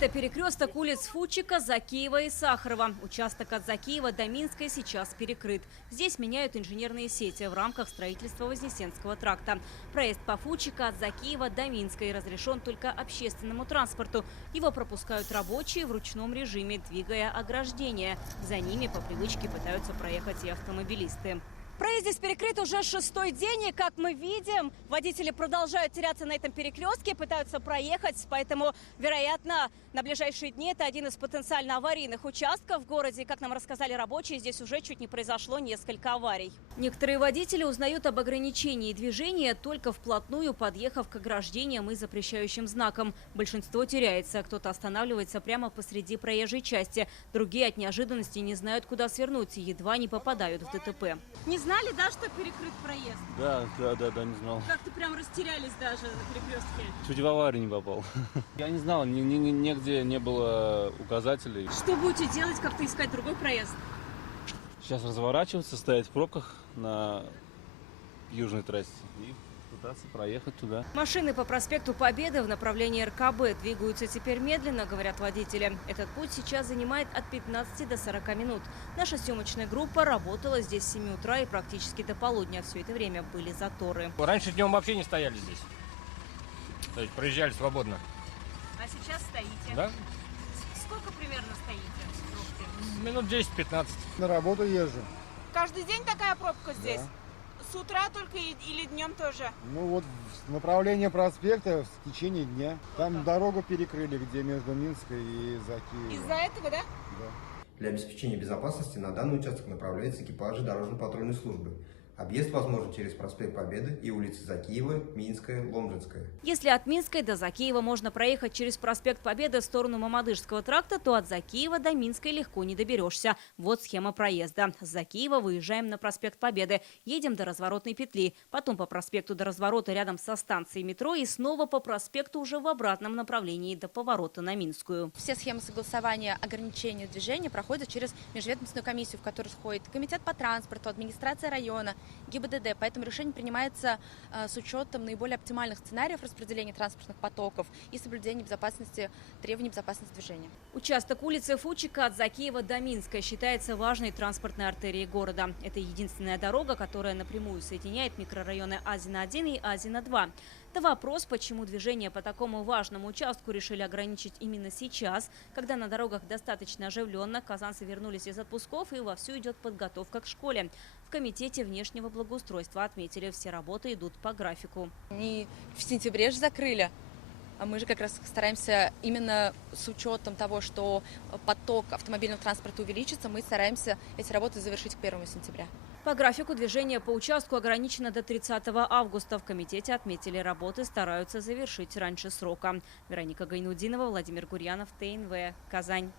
Это перекресток улиц Фучика, Закиева и Сахарова. Участок от Закиева до Минской сейчас перекрыт. Здесь меняют инженерные сети в рамках строительства Вознесенского тракта. Проезд по Фучика от Закиева до Минской разрешен только общественному транспорту. Его пропускают рабочие в ручном режиме, двигая ограждения. За ними по привычке пытаются проехать и автомобилисты. Проезд здесь перекрыт уже 6-й день, и, как мы видим, водители продолжают теряться на этом перекрестке, пытаются проехать, поэтому, вероятно, на ближайшие дни это один из потенциально аварийных участков в городе. Как нам рассказали рабочие, здесь уже чуть не произошло несколько аварий. Некоторые водители узнают об ограничении движения, только вплотную подъехав к ограждениям и запрещающим знакам. Большинство теряется, кто-то останавливается прямо посреди проезжей части, другие от неожиданности не знают, куда свернуть и едва не попадают в ДТП. Не знали, да, что перекрыт проезд? Да, не знал. Как-то прям растерялись даже на перекрестке. Чуть в аварию не попал. Я не знал, нигде не было указателей. Что будете делать, как-то искать другой проезд? Сейчас разворачиваться, стоять в пробках на южной трассе и пытаться проехать туда. Машины по проспекту Победы в направлении РКБ двигаются теперь медленно, говорят водители. Этот путь сейчас занимает от 15 до 40 минут. Наша съемочная группа работала здесь с 7 утра и практически до полудня. Все это время были заторы. Раньше днем вообще не стояли здесь. То есть проезжали свободно. А сейчас стоите? Да? Сколько примерно стоите? Минут 10-15. На работу езжу. Каждый день такая пробка здесь? Да. С утра только или днем тоже? Ну вот в направлении проспекта в течение дня. Там дорогу перекрыли, где между Минской и Закиевой. Из-за этого, да? Да. Для обеспечения безопасности на данный участок направляются экипажи дорожно-патрульной службы. Объезд возможен через проспект Победы и улицы Закиева, Минская, Ломжинская. Если от Минской до Закиева можно проехать через проспект Победы в сторону Мамадышского тракта, то от Закиева до Минской легко не доберешься. Вот схема проезда. С Закиева выезжаем на проспект Победы, едем до разворотной петли, потом по проспекту до разворота рядом со станцией метро и снова по проспекту уже в обратном направлении до поворота на Минскую. Все схемы согласования ограничения движения проходят через межведомственную комиссию, в которую входит комитет по транспорту, администрация района, ГИБДД. Поэтому решение принимается с учетом наиболее оптимальных сценариев распределения транспортных потоков и соблюдения безопасности, требований безопасности движения. Участок улицы Фучика от Закиева до Минска считается важной транспортной артерией города. Это единственная дорога, которая напрямую соединяет микрорайоны Азина-1 и Азина-2. Это вопрос, почему движение по такому важному участку решили ограничить именно сейчас, когда на дорогах достаточно оживленно, казанцы вернулись из отпусков и вовсю идет подготовка к школе. В комитете внешнего благоустройства отметили, все работы идут по графику. Они в сентябре же закрыли. А мы же как раз стараемся именно с учетом того, что поток автомобильного транспорта увеличится, мы стараемся эти работы завершить к 1 сентября. По графику движение по участку ограничено до 30 августа. В комитете отметили, работы стараются завершить раньше срока. Вероника Гайнудинова, Владимир Гурьянов, ТНВ, Казань.